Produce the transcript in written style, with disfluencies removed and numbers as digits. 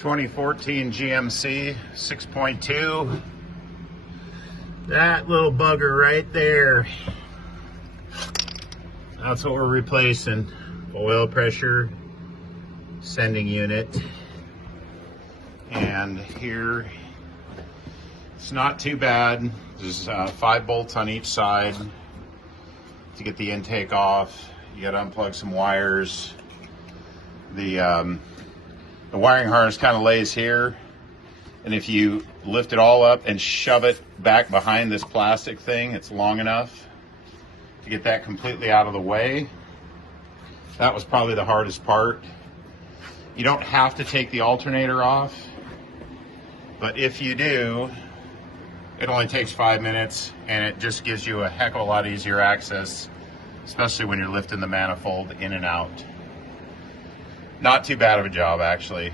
2014 GMC 6.2. That little bugger right there. That's what we're replacing. Oil pressure sending unit. And here, it's not too bad. There's 5 bolts on each side to get the intake off. You got to unplug some wires. The wiring harness kind of lays here, and if you lift it all up and shove it back behind this plastic thing, it's long enough to get that completely out of the way. That was probably the hardest part. You don't have to take the alternator off, but if you do, it only takes 5 minutes, and it just gives you a heck of a lot easier access, especially when you're lifting the manifold in and out. Not too bad of a job, actually.